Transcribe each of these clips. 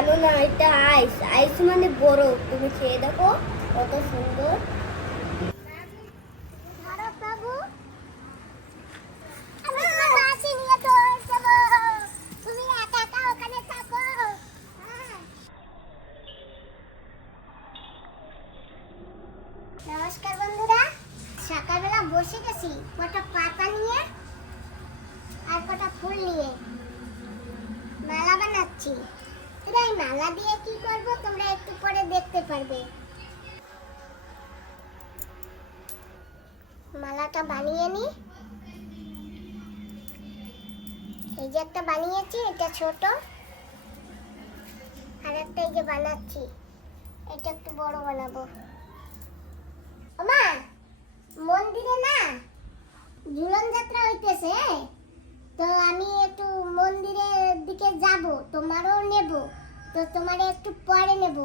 জানো না, এটা আইস। আইস মানে বরফ। তুমি খেয়ে দেখো কত সুন্দর। নমস্কার বন্ধুরা, সকালবেলা বসে গেছি কটা পাতা নিয়ে আর কটা ফুল নিয়ে মালা বানাচ্ছি। এই মালা দিয়ে কি করব তোমরা একটু পরে দেখতে পারবে। মালাটা বানিয়ে নি। এই যে একটা বানিয়েছি, এটা ছোট, আর একটা এই যে বানাচ্ছি, এটা একটু বড় বানাবো। মা, মন্দিরে না ঝুলন যাত্রা হইতেছে, তো আমি একটু মন্দিরের দিকে যাব, তোমারও নেব, তো তোমারে একটু পরে নেব।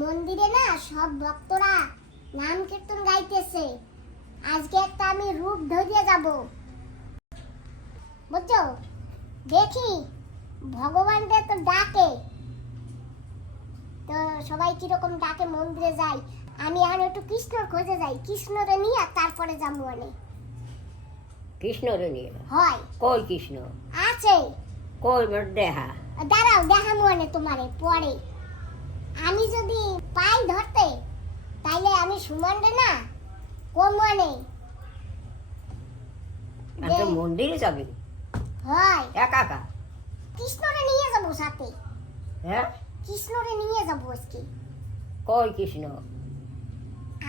মন্দিরে না সব ভক্তরা নাম কীর্তন গাইতেছে, আজকে একটা আমি রূপ ধরিয়ে যাব, বুঝছো? দেখি ভগবানদের তো ডাকে, তো সবাই কিরকম ডাকে মন্দিরে যাই। আমি এখন একটু কৃষ্ণর খোঁজে যাই, কৃষ্ণরে নিয়ে তারপরে যাবো। অনেক কৃষ্ণরে নিয়ে হয়। কই কৃষ্ণ আছে? কই দেখা? দাঁড়াও, দেখাবো অনেক তোমারে পরে। আমি যদি পাই ধরতে, তাইলে আমি সুমনরে না কম অনেক মন্দিরে যাবি? হয়। একা একা? কৃষ্ণরে নিয়ে যাবো সাথে। হ্যাঁ, কৃষ্ণরে নিয়ে যাবো আজকে। কই কৃষ্ণ?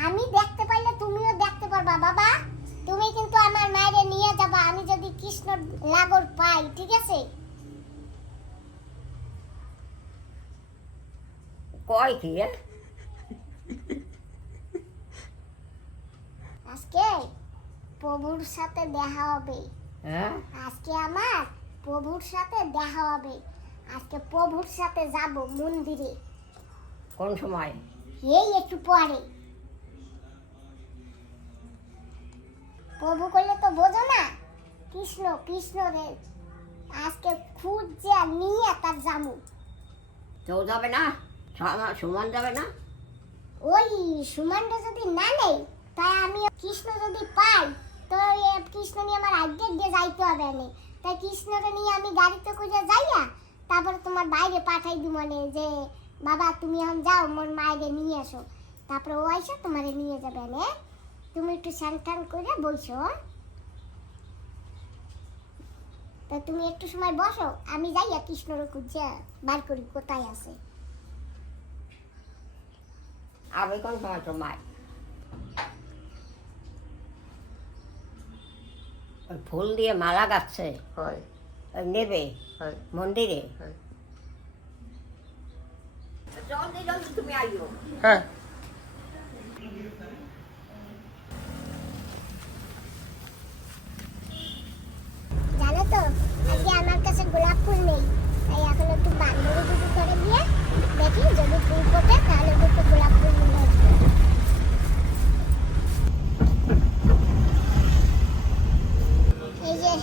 আমি দেখতে পাইলে তুমিও দেখতে পারবা বাবা। তুমি কিন্তু আমার মায়েরে নিয়ে যাবা আমি যদি কৃষ্ণ লাগর পাই, ঠিক আছে? কই কি? আজকে প্রভুর সাথে দেখা হবে। হ্যাঁ, আজকে আমার প্রভুর সাথে দেখা হবে। আজকে প্রভুর সাথে যাব মন্দিরে। কোন সময়? এই একটু পরে। প্রভু কইলে তো বোঝো না, কৃষ্ণ কৃষ্ণ রে। আজকে খুঁজে নিয়ে তার যাবো। কেউ যাবে না? সুমন যাবে না? ওই সুমনটা যদি না নেই, তাই আমি কৃষ্ণ যদি পাই, তো কৃষ্ণ নিয়ে আমার আগে দিয়ে যাইতে হবে না। তাই কৃষ্ণকে নিয়ে আমি গাড়িতে করে যাইয়া তারপরে তোমার বাইরে পাঠাই দিব, মানে যে বাবা তুমি এখন যাও মোর মায়েরে নিয়ে আসো। তারপরে ও আইসা তোমারে নিয়ে যাবে না। তুমি একটু স্যান করে বসো, তা তুমি একটু সময় বসো, আমি যাইয়া কৃষ্ণর খুঁজে বার করি কোথায় আছে। আবে কোন সময় তোমার? ফুল দিয়ে মালা গাচ্ছে নেবে মন্দিরে। জলদি জলদি তুমি আইও। হ্যাঁ, জানো তো আজকে আমার কাছে গোলাপ ফুল নেই, তাই এখন একটু বান্ধবী দিদি করে দিয়ে দেখি যদি ফুল ফোটে তাহলে একটু গোলাপ ফুল নিয়ে আসবো। এই যে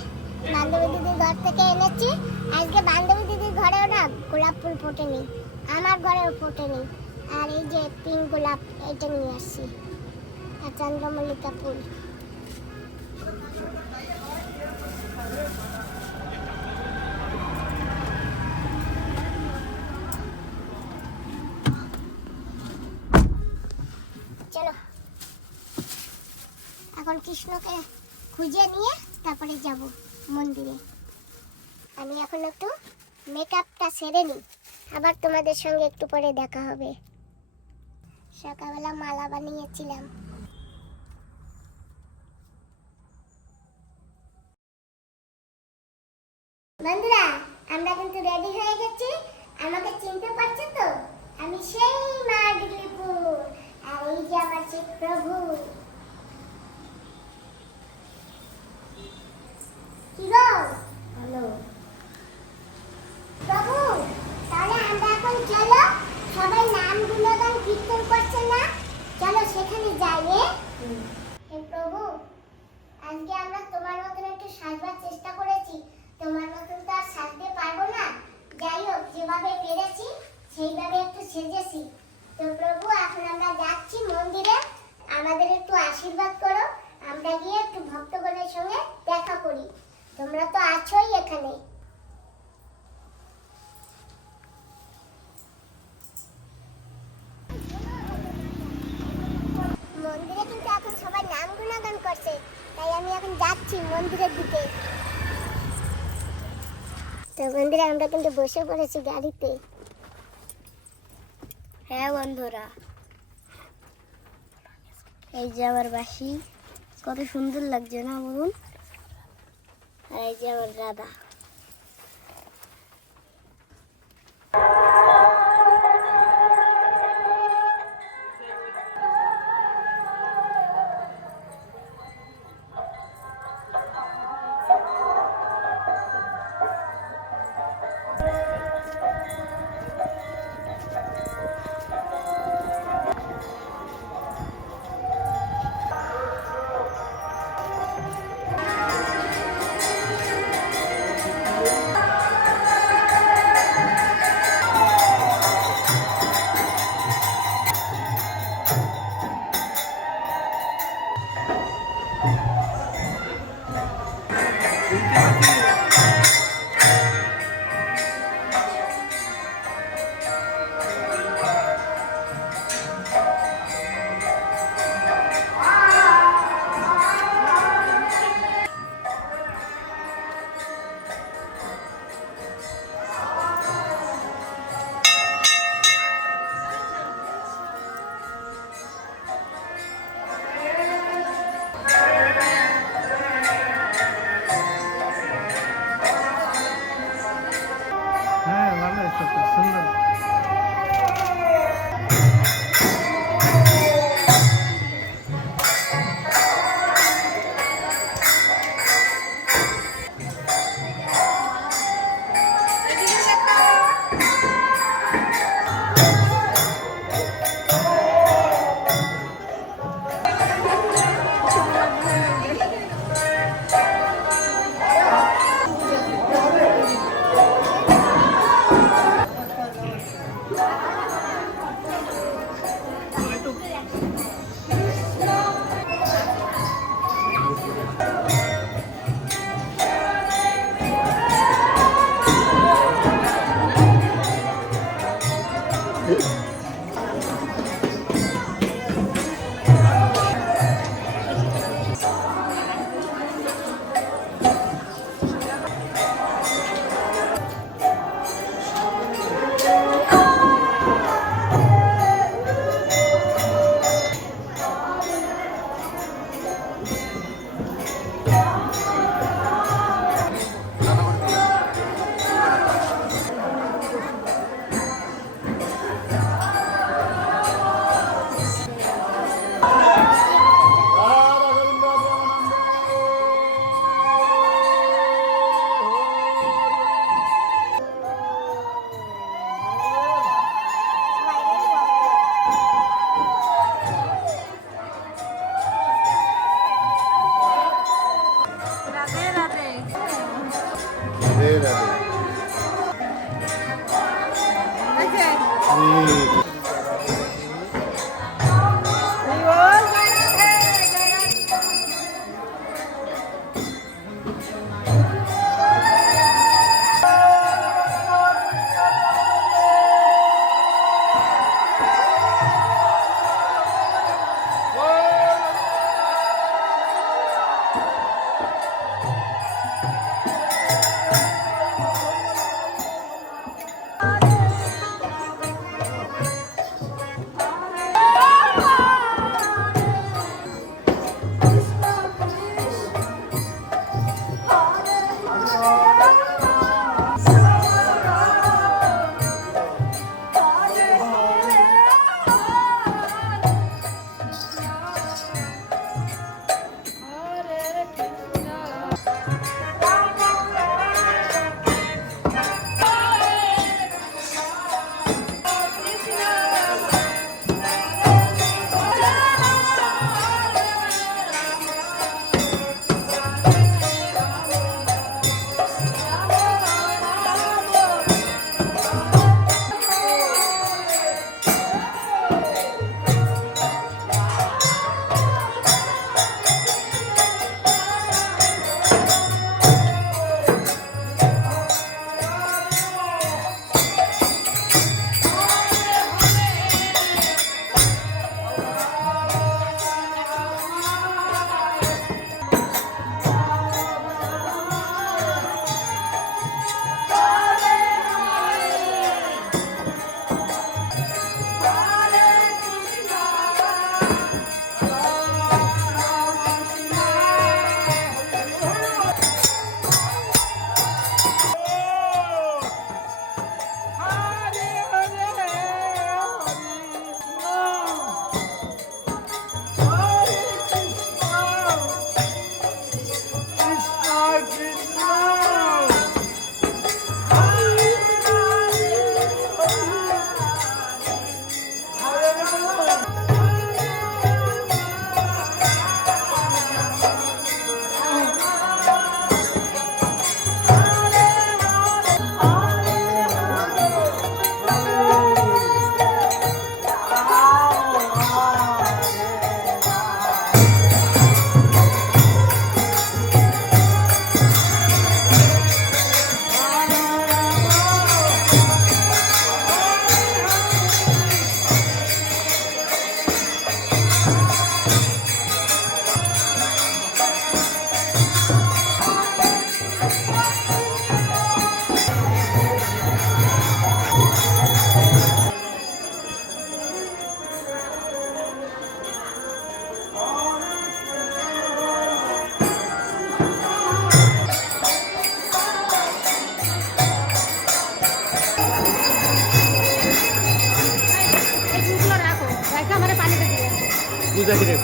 বান্ধবী দিদির ঘর থেকে এনেছি। আজকে বান্ধবী দিদির ঘরেও না গোলাপ ফুল ফোটেনি, আমার ঘরেও ফোটেনি। আর এই যে পিঙ্ক গোলাপ, এটা নিয়ে আসছি, আর চন্দ্রমল্লিকা ফুল। চলো এখন কৃষ্ণকে খুঁজে নিয়ে তারপরে যাব মন্দিরে। আমি এখন একটু মেকআপটা সেরে নিই, আবার তোমাদের সঙ্গে একটু পরে দেখা হবে। সকালবেলা মালা বানিয়েছিলাম। বন্ধুরা, আমরা কিন্তু রেডি হয়ে গেছি। আমাকে চিনতে পারছো তো? আমি সেই মা ডিগলিপুর, আর এই যে আমার সেই প্রভু। কি গো? হ্যালো প্রভু, তাহলে আমরা এখন চলো, সবাই নাম গুণগান কীর্তন করছে না, চলো সেখানে যাই। হে প্রভু, আজকে আমরা তোমার মতন একটু সাজবার চেষ্টা করেছি, তোমার মতন তো আর সাজতে পারবো না। যাই হোক, যেভাবে পেরেছি সেইভাবে একটু সেজেছি। তো প্রভু, এখন আমরা যাচ্ছি মন্দিরে, আমাদের একটু আশীর্বাদ করো, আমরা গিয়ে একটু ভক্তগণের সঙ্গে দেখা করি। তোমরা তো আছোই এখানে। মন্দিরে কিন্তু এখন সবাই নাম গুণগান করছে, তাই আমি এখন যাচ্ছি মন্দিরের দিকে। তো বন্ধুরা, আমরা কিন্তু বসে পড়েছি গাড়িতে। হ্যাঁ বন্ধুরা, এই যে আমার বাসি, কত সুন্দর লাগছে না বলুন? আর এই যে আমার দাদা। হ্যাঁ ভালো, খুব সুন্দর। রাধে রাধে। পূজা করে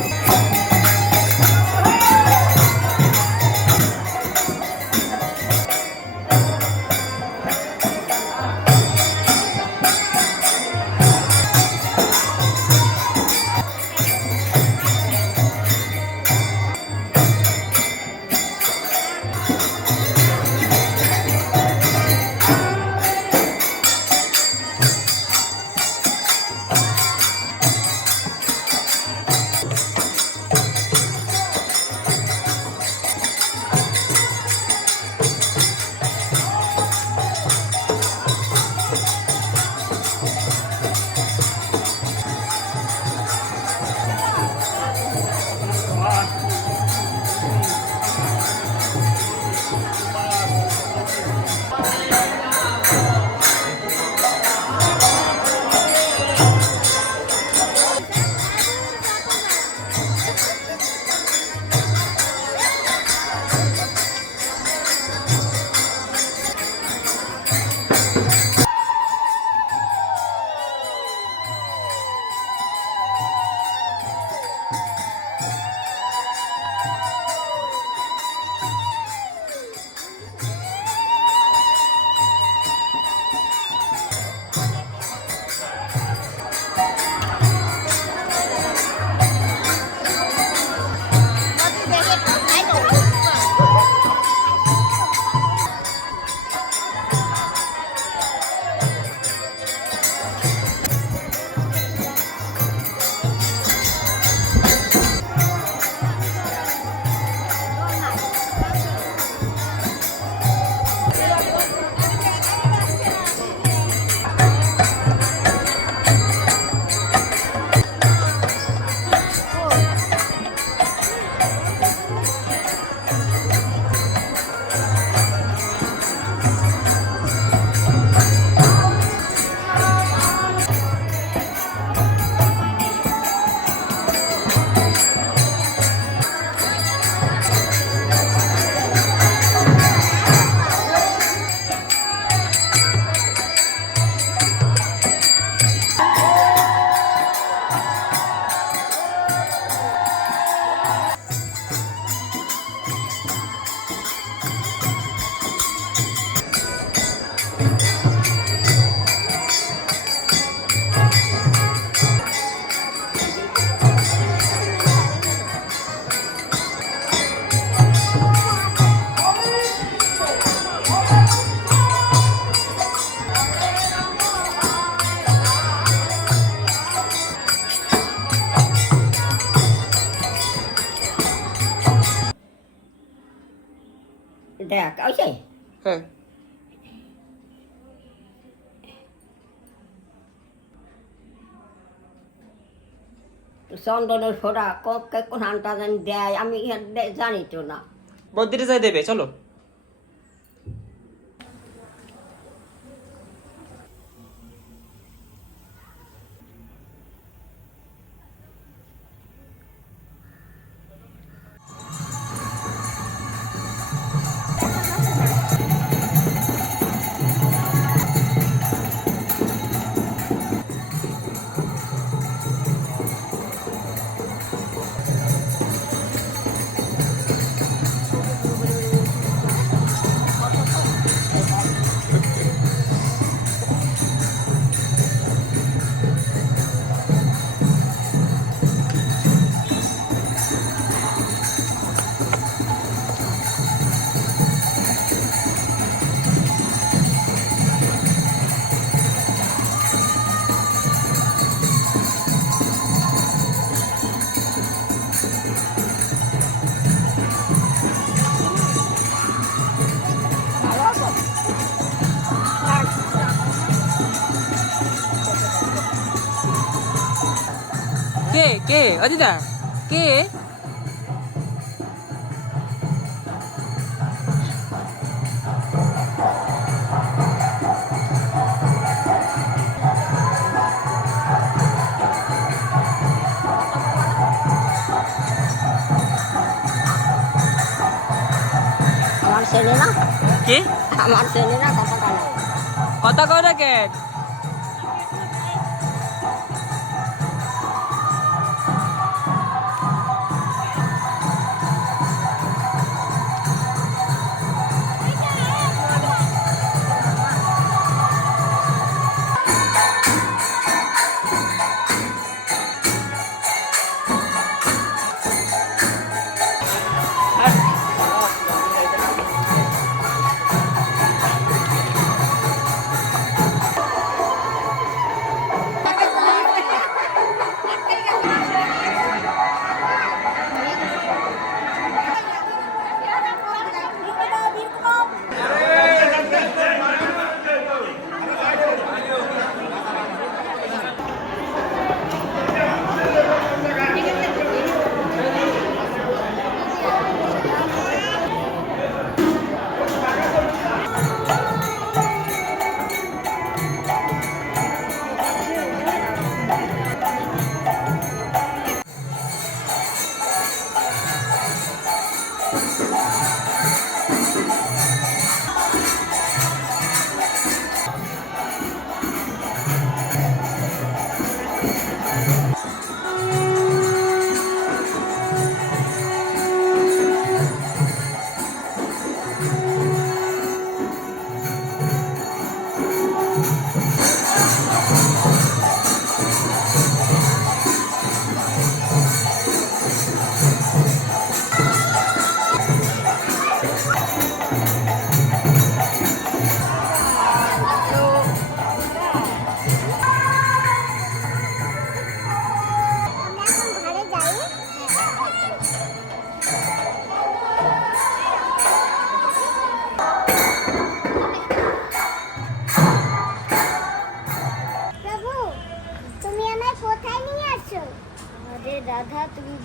দেখ আছে হ্যাঁ চন্দনের ফোড়া কোন আনটা জানি দেয় আমি জানি তো না। মন্দিরে যাই দেবে, চলো। কে অদিদা কে? আমার ছেলে না, কে? আমার ছেলে না, কথা কয় না কে?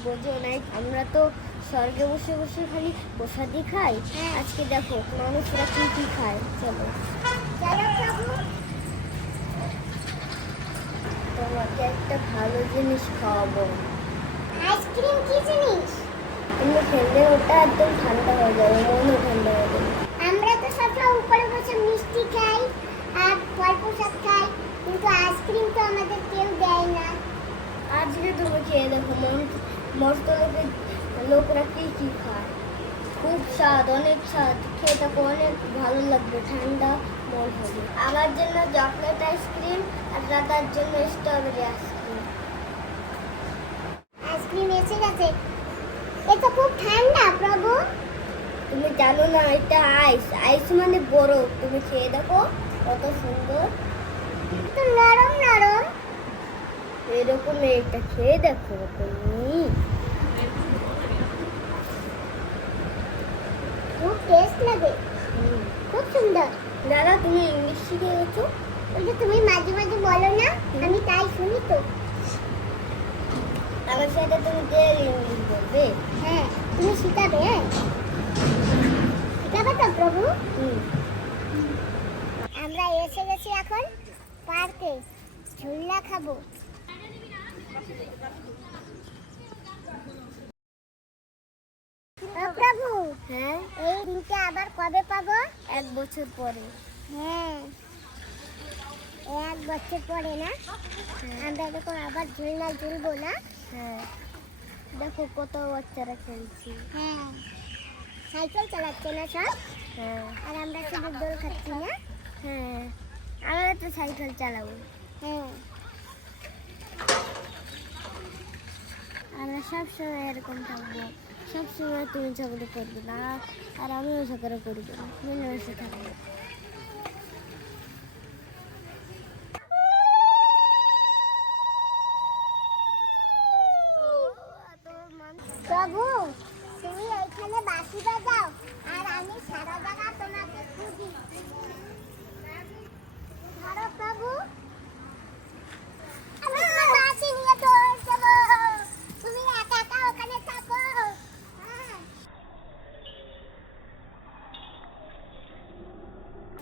বোঝো নাই, আমরা তো স্বর্গে বসে বসে খালি প্রসাদই খাই। আজকে দেখো মানুষরা কি কি খায়। চলো চলো প্রভু। তোমাকে একটা ভালো জিনিস খাওয়াবো। আইসক্রিম কি জিনিস? তুমি খেলে ওটা একদম ঠান্ডা হয়ে যাবে, মনও ঠান্ডা হয়ে যাবে। আমরা তো সবসময় উপরে বসে মিষ্টি খাই আর ফল প্রসাদ খাই, কিন্তু আইসক্রিম তো আমাদের কেউ দেয় না। আজকে তুমি খেয়ে দেখো, মস্ত লোকরা কি কি খায়। খুব স্বাদ, অনেক স্বাদ। খেয়ে দেখো, অনেক ভালো লাগবে, ঠান্ডা মন হবে। আমার জন্য চকলেট আইসক্রিম আর দাদার জন্য স্ট্রবেরি আইসক্রিম। আইসক্রিম এসে গেছে। এটা খুব ঠান্ডা প্রভু। তুমি জানো না এটা আইস, আইস মানে বরফ। তুমি খেয়ে দেখো কত সুন্দর, তো নরম নরম। এরকম এটা খেয়ে দেখো তুমি। খুব টেস্ট লাগে, খুব সুন্দর। দাদা তুমি ইংলিশ শিখে গেছো? ওই যে তুমি মাঝে মাঝে বলো না, আমি তাই শুনি তো। আমার সাথে তুমি ডেলি ইংলিশ বলবে। হ্যাঁ, তুমি শিখাবে। হ্যাঁ, শিখাবে তো প্রভু। আমরা এসে গেছি এখন পার্কে, ঝুলনা খাবো। ও প্রভু, হ্যাঁ, এই দিনটা আবার কবে পাবো? 1 বছর পরে। হ্যাঁ, 1 বছর পরে না? আমরা যখন আবার ঝুলনা ঝুলবো না? হ্যাঁ, দেখো কত বাচ্চারা খেলছি। হ্যাঁ, সাইকেল চালাচ্ছে না সব? হ্যাঁ আর আমরা শুধু দোল খাচ্ছি না? হ্যাঁ, আমরা তো সাইকেল চালাবো। হ্যাঁ, আমরা সবসময় এরকম থাকবো, সবসময় তুমি ঝগড়া করবে না আর আমিও ঝগড়া করবো না, মিলেমিশে থাকবো। প্রভু, তুমি এইখানে বাঁশি বাজাও আর আমি সারা জায়গা তোমাকে খুঁজি। ধরো প্রভু, আমি তোমার বাঁশি নিয়ে দৌড় যাবো। তুমি একা একা ওখানে থাকো। হ্যাঁ।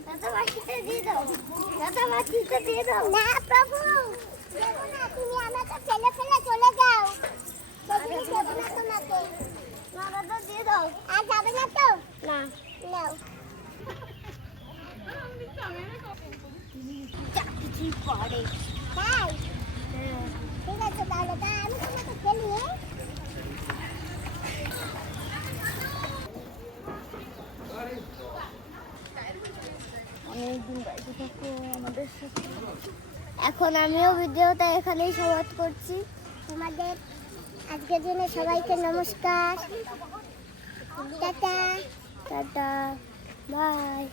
দাদা বাকিটা দিয়ে দাও, দাদা বাকিটা দিয়ে দাও। না প্রভু, দেবো না, তুমি আমাকে ফেলে ফেলে চলে যাও। সেদিন দেবো না তোমাকে। না দাদা দিয়ে দাও। আর যাবে না তো? না, নাও। যা কিছুই পারে। তাই? হ্যাঁ, ঠিক আছে তাহলে, তা আমি তোমাকে ফেলি। অনেকদিন বাড়িতে থাকো আমাদের সাথে। এখন আমিও ভিডিওটা এখানেই সমাপ্ত করছি। তোমাদের আজকের জন্য সবাইকে নমস্কার, টাটা। Tata, by.